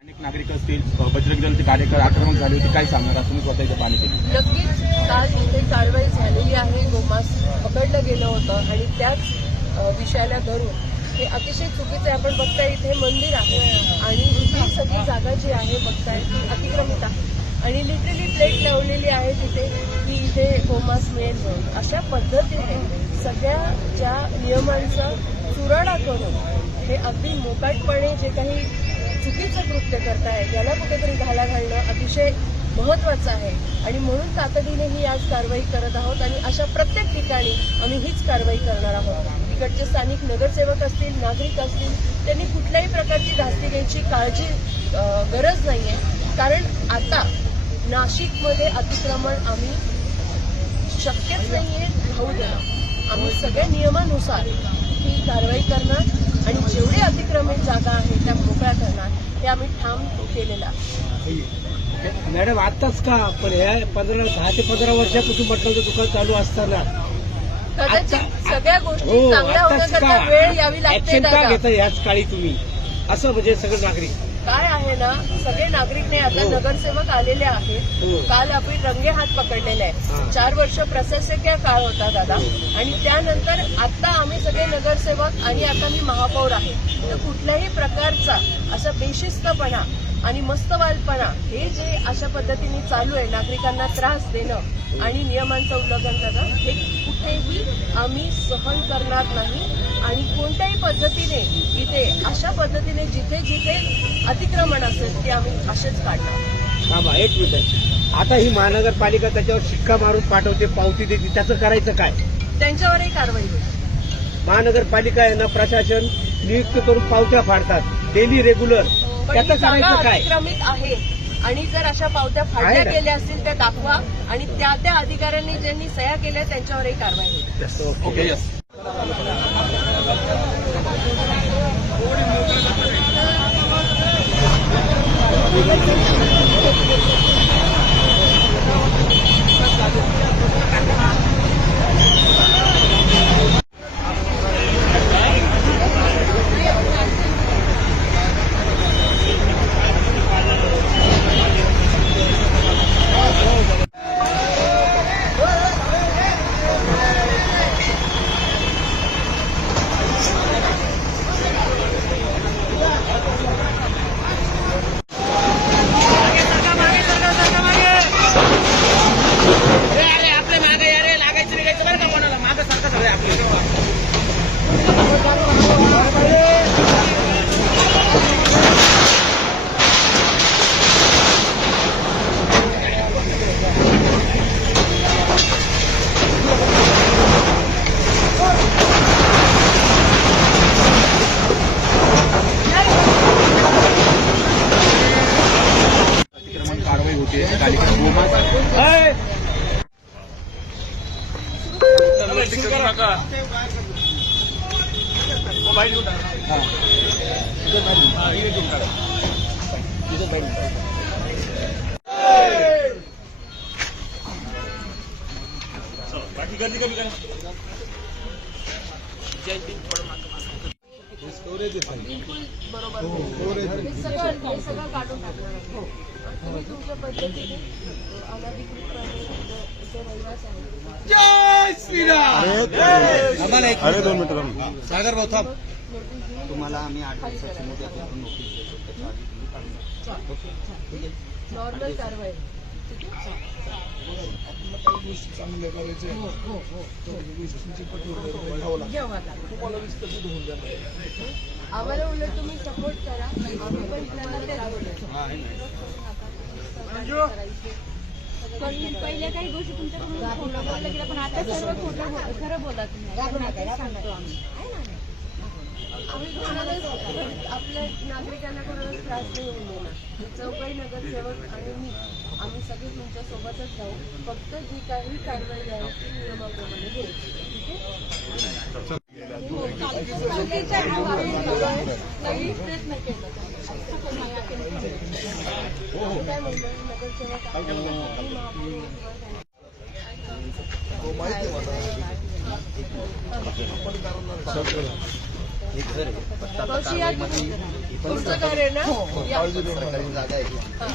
अनेक नागरिक असतील, बजरंग दलचे कार्यकर्ते आक्रमक झाले होते, काय सांगणार तुम्ही स्वतः इथे पाणी केली? नक्कीच काल इथे कारवाई झालेली आहे. गोमांस पकडलं गेलं होतं आणि त्याच विषयाला धरून हे अतिशय चुकीचं आहे. आपण बघताय इथे मंदिर आहे आणि ही सगळी जागा जी आहे बघताय ती अतिक्रमित आहे आणि लिटरली प्लेट लावलेली आहे तिथे की इथे गोमांस मिळेल म्हणून. अशा पद्धतीने सगळ्या ज्या नियमांचा चुराडा करून हे अगदी मोकाटपणे जे काही चुकीचं कृत्य करताय त्याला कुठेतरी घाला घालणं अतिशय महत्वाचं आहे आणि म्हणून तातडीने ही आज कारवाई करत आहोत आणि अशा प्रत्येक ठिकाणी आम्ही हीच कारवाई करणार आहोत. तिकडचे स्थानिक नगरसेवक असतील, नागरिक असतील, त्यांनी कुठल्याही प्रकारची धास्ती घ्यायची गरज नाहीये. कारण आता नाशिकमध्ये अतिक्रमण आम्ही शक्यच नाहीये राहू देणं. आम्ही सगळ्या नियमानुसार ही कारवाई करणार आणि जेवढे अतिक्रमित जागा आहेत त्या मोकळ्या करणार हे आम्ही ठाम केलेलं आहे. मॅडम आताच का पण हे 10 ते 15 वर्षापासून मटणाचं दुकान चालू असताना कदाचित सगळ्या गोष्टी चांगल्या होण्याकरता वेळ यावी लागते. का घेता याच काळी तुम्ही असं म्हणजे सगळे नागरिक काय आहे ना, सगळे नागरिक नाही, आता नगरसेवक आलेले आहेत. काल आपण रंगेहात पकडलेले आहे. 4 वर्ष प्रशासकीय काळ होता दादा आणि त्यानंतर आता आम्ही सगळे नगरसेवक आणि आता मी महापौर आहे. तर कुठल्याही प्रकारचा असा बेशिस्तपणा आणि मस्तवालपणा हे जे अशा पद्धतीने चालू आहे, नागरिकांना त्रास देणं आणि नियमांचं उल्लंघन करणं, हे कुठेही आम्ही सहन करणार नाही आणि कोणत्याही पद्धतीने इथे अशा पद्धतीने जिथे जिथे अतिक्रमण असेल ते आम्ही असेच काढणार. थांबा एक मिनिट. आता ही महानगरपालिका त्याच्यावर शिक्का मारून पाठवते, पावती देते, त्याचं करायचं काय? त्यांच्यावरही कारवाई होईल. महानगरपालिका यांना प्रशासन नियुक्त करून पावत्या फाडतात डेली रेग्युलर, त्याचं करायचं काय? अतिक्रमित आहे आणि जर अशा पावत्या फाडल्या गेल्या असतील त्या दाखवा आणि त्या अधिकाऱ्यांनी ज्यांनी सह्या केल्या त्यांच्यावरही कारवाई होईल. Okay, yes. कारवाई होते बिलकुल बरोबर. हे सगळं काढून टाकणार. तुम्ही तुमच्या पद्धतीने अनधिकृतपणे इथे रहिवास आहे. जय श्रीराम. अरे 2 मिनिटं सागर भाऊ थांब. तुम्हाला आम्ही 8 दिवसाची मुदत देऊन नोटीस देतो, त्याच्या आधी तुम्ही काढून नॉर्मल कारवाई. आम्हाला उलट तुम्ही सपोर्ट करा. आम्ही पण त्यांना ते पहिल्या काही गोष्टी तुमच्याकडून खोटं बोललं गेलं पण आता सर्व खोटं खरं बोला तुम्ही. सांगतो आम्ही कोणालाच आपल्या नागरिकांना कोणालाच त्रास नाही होऊन देणार. चौघही नगरसेवक आणि मी आम्ही सगळे तुमच्या सोबतच राहू. फक्त जी काही कारवाई आहे ती नियमाप्रमाणे होईल. काही प्रयत्न केला काय म्हणतो नगरसेवक माहिती एक घर आहे फक्त आता मावशी या कारवाईमध्ये तुम्ही. ही पण तुमचं घर आहे ना या. सरकारी जागा आहे. हा.